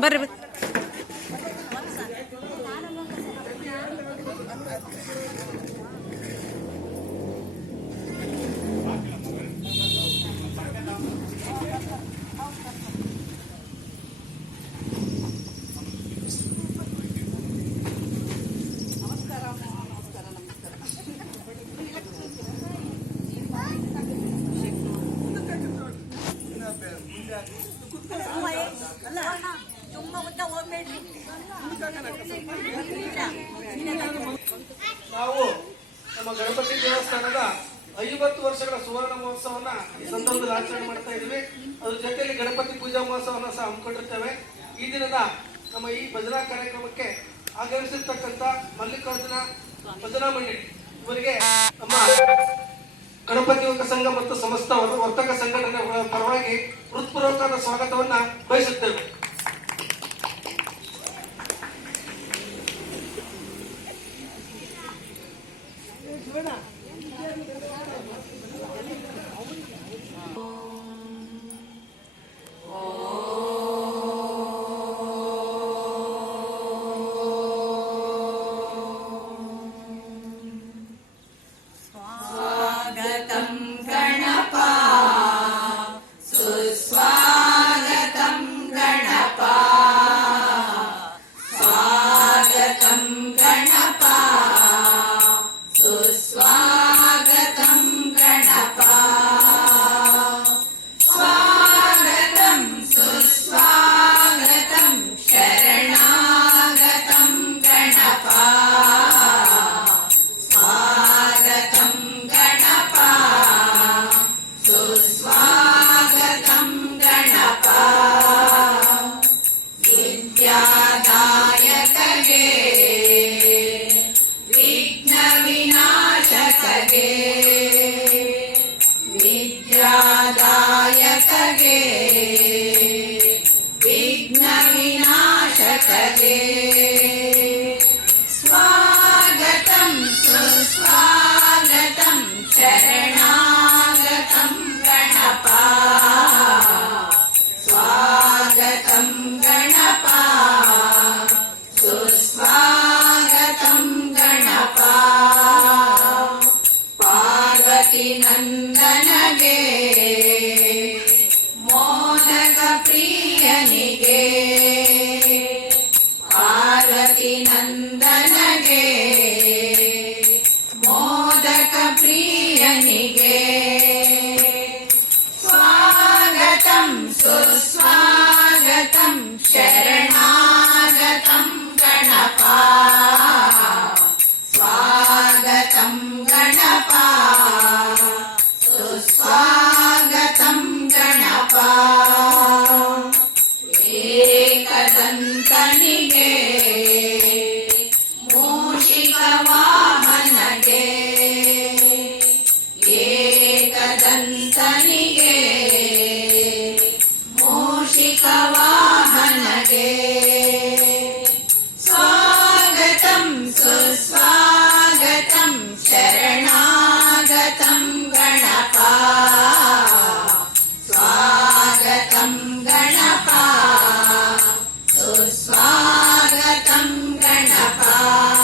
ಬರ್ರಿ ನಾವು ನಮ್ಮ ಗಣಪತಿ ದೇವಸ್ಥಾನದ ಐವತ್ತು ವರ್ಷಗಳ ಸುವರ್ಣ ಮಹೋತ್ಸವನ ಸಂದರ್ಭದಲ್ಲಿ ಆಚರಣೆ ಮಾಡ್ತಾ ಇದ್ವಿ ಅದ್ರ ಜೊತೆಯಲ್ಲಿ ಗಣಪತಿ ಪೂಜಾ ಮಹೋತ್ಸವನ ಸಹ ಹಮ್ಮಿಕೊಂಡಿರ್ತೇವೆ. ಈ ದಿನದ ನಮ್ಮ ಈ ಭಜನಾ ಕಾರ್ಯಕ್ರಮಕ್ಕೆ ಆಗಮಿಸಿರ್ತಕ್ಕಂಥ ಮಲ್ಲಿಕಾರ್ಜುನ ಭಜನಾ ಮಂಡಳಿ ಇವರಿಗೆ ನಮ್ಮ ಗಣಪತಿಯುವಕ ಸಂಘ ಮತ್ತು ಸಮಸ್ತ ವರ್ತಕ ಸಂಘಟನೆ ಪರವಾಗಿ ಹೃತ್ಪೂರ್ವಕವಾದ ಸ್ವಾಗತವನ್ನ ಬಯಸುತ್ತೇವೆ. विघ्नविनाशकगे। विद्यादायकगे। विघ्नविनाशकगे। स्वागतं सुस्वागतं शरणागतं गणपा स्वागतं ಪತಿ ನಂದನಗೆ ಮೋದಕ ಪ್ರಿಯನಿಗೆ ಪಾರ್ವತಿ ನಂದನಗೆ ಮೋದಕ ಪ್ರಿಯನಿಗೆ. ಸ್ವಾಗತಂ ಸುಸ್ವಾಗತಂ ಶರಣಾಗತಂ ಗಣಪಾ ಕಣ್ಣಿಗೆ ಮೂಷಿಕ ಏಕದಂತನಿಗೆ ಮೂಷಿಕ ವಾಹನಗೆ. ಸ್ವಾಗತಂ ಶರಣಾಗತಂ ಗಣಪ. गणपा